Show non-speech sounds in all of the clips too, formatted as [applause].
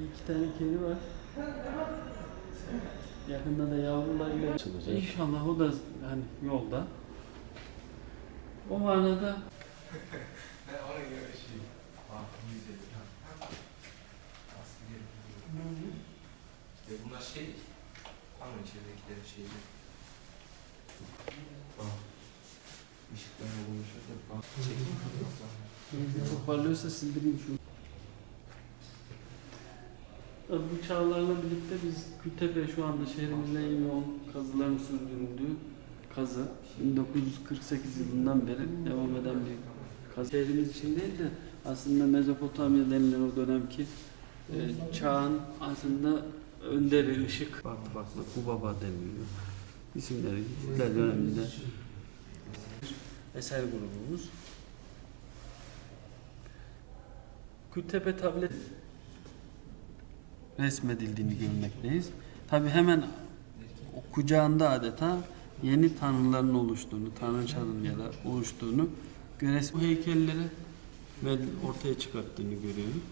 Bir iki tane kedi var. Yakında da yavrularıyla Açılacak. İnşallah o da hani yolda. O manada göre şey. İşte bunlar şey. Ama içeridekilerin şeyi. Bak. Işıklarla buluşuyor da bak. Çekim çok parlıyorsa sildireyim şu. Bu çağlarla birlikte biz Kültepe şu anda şehrimizin en yoğun kazıların sürdürüldüğü kazı. 1948 yılından beri devam eden bir kazı. Şehrimiz için değil de aslında Mezopotamya denilen o dönemki e, çağın aslında önderi, ışık farklı farklı Kubaba deniliyor. İsimleri Hitler döneminde eser grubumuz. Kültepe tablet resmedildiğini görmekteyiz. Tabi hemen kucağında adeta yeni tanrıların oluştuğunu, tanrıçanın ya da oluştuğunu göres bu heykelleri ve ortaya çıkarttığını görüyorum.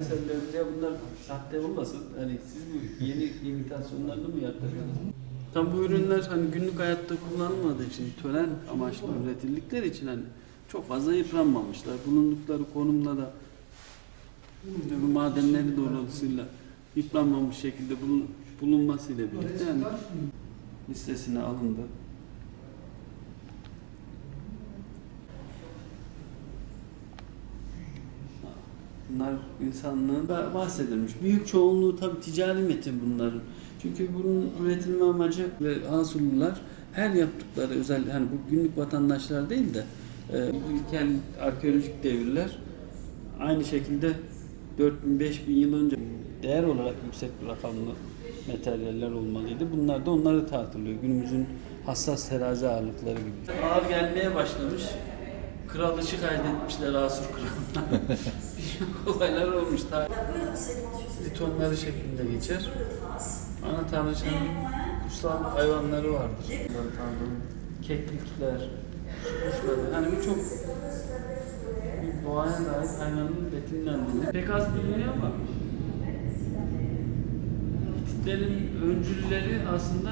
Eserlerinde bunlar sahte olmasın. Hani siz bu yeni imitasyonlarını mı yaptırıyorsunuz? Tam bu ürünler hani günlük hayatta kullanılmadığı için, tören amaçlı üretildikleri için hani çok fazla yıpranmamışlar. Bulundukları konumda da madenleri doğrultusuyla yıpranmamış şekilde bulun, bulunmasıyla birlikte yani listesine alındı. Bunlar insanlığın ba- bahsedilmiş. Büyük çoğunluğu tabi ticari metin bunların. Çünkü bunun üretilme amacı ve Hasullular her yaptıkları özel hani bu günlük vatandaşlar değil de e, bu ilkel arkeolojik devirler aynı şekilde 4000-5000 yıl önce değer olarak yüksek rakamlı materyaller olmalıydı. Bunlar da onları tartılıyor. Günümüzün hassas terazi ağırlıkları gibi. Ağır gelmeye başlamış. Kral dışı kaydetmişler Asur kralına. [laughs] Olaylar olmuş. Litonları şeklinde geçer. Ana tanrıçanın kutsal hayvanları vardır. Keklikler, kuşları. Hani birçok bir doğaya dair hayvanın betimlendiğini pek az biliniyor ama Hititlerin öncülleri aslında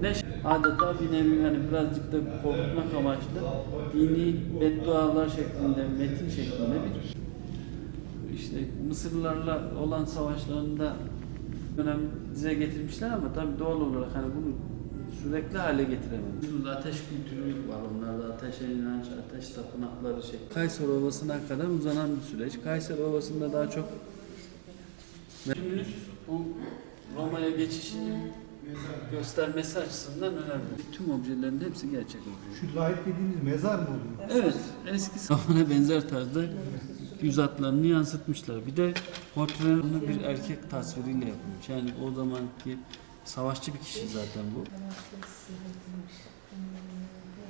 ne adeta bir nevi hani birazcık da korkutmak amaçlı dini beddualar şeklinde, metin şeklinde bir işte Mısırlılarla olan savaşlarında dönem dize getirmişler ama tabii doğal olarak hani bunu sürekli hale getiremez. Ateş kültürü var onlarda ateşe inanç, ateş tapınakları şey. Kayseri Ovası'na kadar uzanan bir süreç. Kayseri Ovası'nda daha çok Tümünüz bu Roma'ya geçişini göstermesi açısından önemli. Tüm objelerin hepsi gerçek obje. Şu lahit dediğiniz mezar mı oluyor? Evet, eski [laughs] zamana benzer tarzda yüz hatlarını yansıtmışlar. Bir de portrenin bir erkek tasviriyle yapılmış. Yani o zamanki savaşçı bir kişi zaten bu.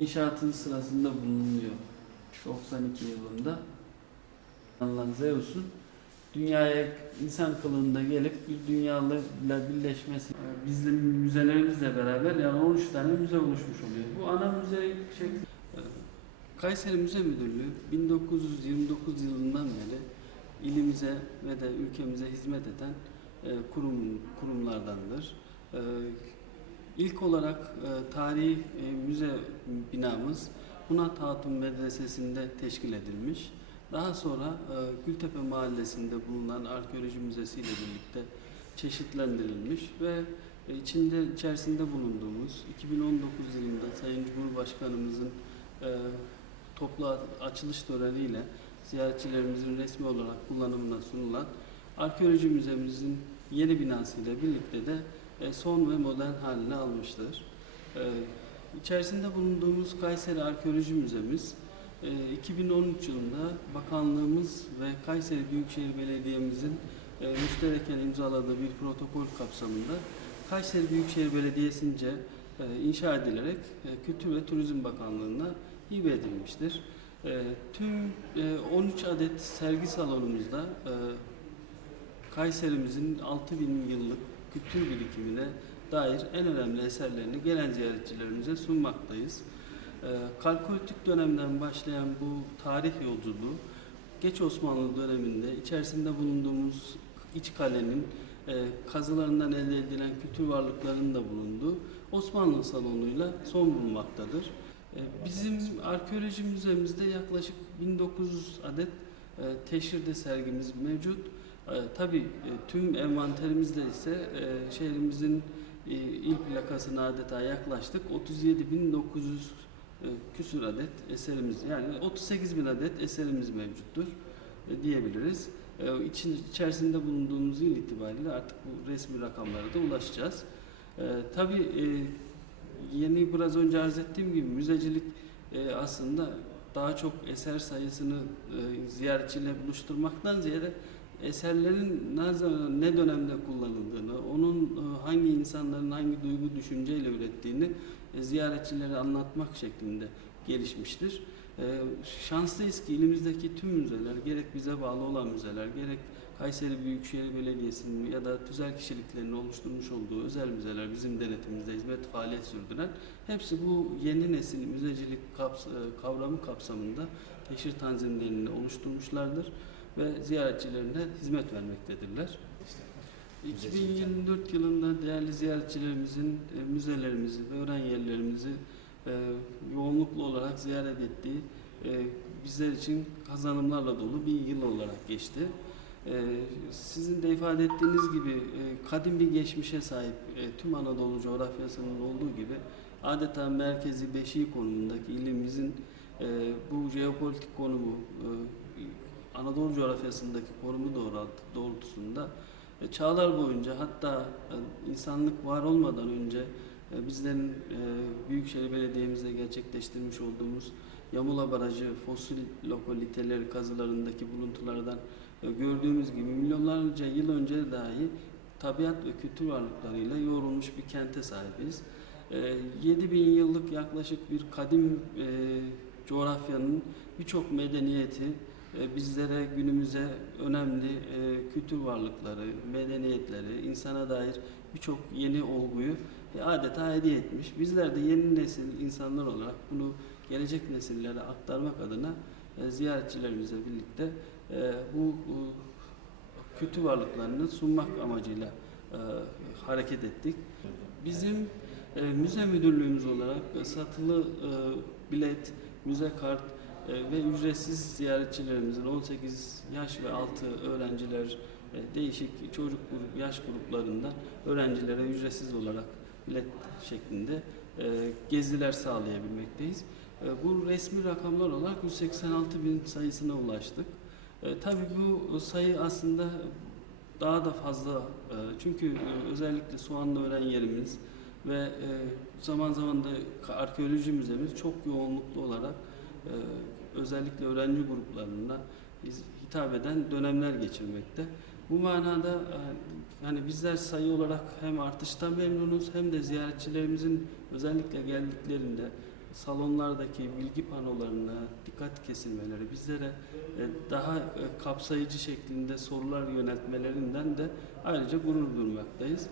İnşaatın sırasında bulunuyor. 92 yılında anılan Zeus'un dünyaya insan kılığında gelip bir dünyalı ile birleşmesi. Bizim müzelerimizle beraber yani 13 tane müze oluşmuş oluyor. Bu ana müze şekli. Kayseri Müze Müdürlüğü 1929 yılından beri ilimize ve de ülkemize hizmet eden e, kurum kurumlardandır. E, İlk olarak e, tarihi e, müze binamız Hunat Hatun Medresesi'nde teşkil edilmiş. Daha sonra e, Gültepe Mahallesi'nde bulunan arkeoloji müzesi ile birlikte çeşitlendirilmiş ve içinde içerisinde bulunduğumuz 2019 yılında Sayın Cumhurbaşkanımızın e, toplu açılış töreniyle ziyaretçilerimizin resmi olarak kullanımına sunulan arkeoloji müzemizin yeni binasıyla birlikte de son ve modern haline almıştır. E, İçerisinde bulunduğumuz Kayseri Arkeoloji Müzemiz e, 2013 yılında bakanlığımız ve Kayseri Büyükşehir Belediye'mizin e, müştereken imzaladığı bir protokol kapsamında Kayseri Büyükşehir Belediyesi'nce e, inşa edilerek e, Kültür ve Turizm Bakanlığı'na hibe edilmiştir. E, Tüm e, 13 adet sergi salonumuzda e, Kayserimizin 6000 yıllık kültür birikimine dair en önemli eserlerini gelen ziyaretçilerimize sunmaktayız. Ee, Kalkolitik dönemden başlayan bu tarih yolculuğu geç Osmanlı döneminde içerisinde bulunduğumuz iç Kale'nin e, kazılarından elde edilen kültür varlıklarının da bulunduğu Osmanlı salonuyla son bulunmaktadır. E, Bizim arkeoloji müzemizde yaklaşık 1900 adet e, teşhirde sergimiz mevcut. E, Tabii e, tüm envanterimizde ise e, şehrimizin e, ilk plakasına adeta yaklaştık. 37.900 e, küsür adet eserimiz yani 38.000 adet eserimiz mevcuttur e, diyebiliriz. E, için, içerisinde bulunduğumuz yıl itibariyle artık bu resmi rakamlara da ulaşacağız. E, tabii yeni biraz önce arz ettiğim gibi müzecilik aslında daha çok eser sayısını e, ziyaretçiyle buluşturmaktan ziyade eserlerin ne dönemde kullanıldığını, onun e, hangi insanların hangi duygu düşünceyle ürettiğini e, ziyaretçilere anlatmak şeklinde gelişmiştir. E, Şanslıyız ki ilimizdeki tüm müzeler, gerek bize bağlı olan müzeler, gerek Kayseri Büyükşehir Belediyesi'nin ya da tüzel kişiliklerin oluşturmuş olduğu özel müzeler bizim denetimimizde hizmet faaliyet sürdüren hepsi bu yeni nesil müzecilik kaps- kavramı kapsamında teşhir tanzimlerini oluşturmuşlardır ve ziyaretçilerine hizmet vermektedirler. 2024 yılında değerli ziyaretçilerimizin e, müzelerimizi ve öğren yerlerimizi e, yoğunluklu olarak ziyaret ettiği e, bizler için kazanımlarla dolu bir yıl olarak geçti. Sizin de ifade ettiğiniz gibi kadim bir geçmişe sahip tüm Anadolu coğrafyasının olduğu gibi adeta merkezi beşiği konumundaki ilimizin bu jeopolitik konumu Anadolu coğrafyasındaki konumu doğrult- doğrultusunda e, çağlar boyunca hatta e, insanlık var olmadan önce e, bizlerin e, Büyükşehir Belediye'mizde gerçekleştirmiş olduğumuz Yamula Barajı fosil lokaliteleri kazılarındaki buluntulardan e, gördüğümüz gibi milyonlarca yıl önce dahi tabiat ve kültür varlıklarıyla yoğrulmuş bir kente sahibiz. E, 7000 yıllık yaklaşık bir kadim e, coğrafyanın birçok medeniyeti bizlere günümüze önemli e, kültür varlıkları, medeniyetleri, insana dair birçok yeni olguyu e, adeta hediye etmiş. Bizler de yeni nesil insanlar olarak bunu gelecek nesillere aktarmak adına e, ziyaretçilerimizle birlikte e, bu e, kültür varlıklarını sunmak amacıyla e, hareket ettik. Bizim e, müze müdürlüğümüz olarak e, satılı e, bilet, müze kart e, ve ücretsiz ziyaretçilerimizin 18 yaş ve altı öğrenciler e, değişik çocuk grup, yaş gruplarından öğrencilere ücretsiz olarak bilet şeklinde e, geziler sağlayabilmekteyiz. E, bu resmi rakamlar olarak 186 bin sayısına ulaştık. Tabii bu sayı aslında daha da fazla çünkü özellikle Soğanlı öğren yerimiz ve zaman zaman da arkeoloji müzemiz çok yoğunluklu olarak özellikle öğrenci gruplarına hitap eden dönemler geçirmekte. Bu manada yani bizler sayı olarak hem artıştan memnunuz hem de ziyaretçilerimizin özellikle geldiklerinde salonlardaki bilgi panolarına dikkat kesilmeleri, bizlere e, daha e, kapsayıcı şeklinde sorular yöneltmelerinden de ayrıca gurur duymaktayız.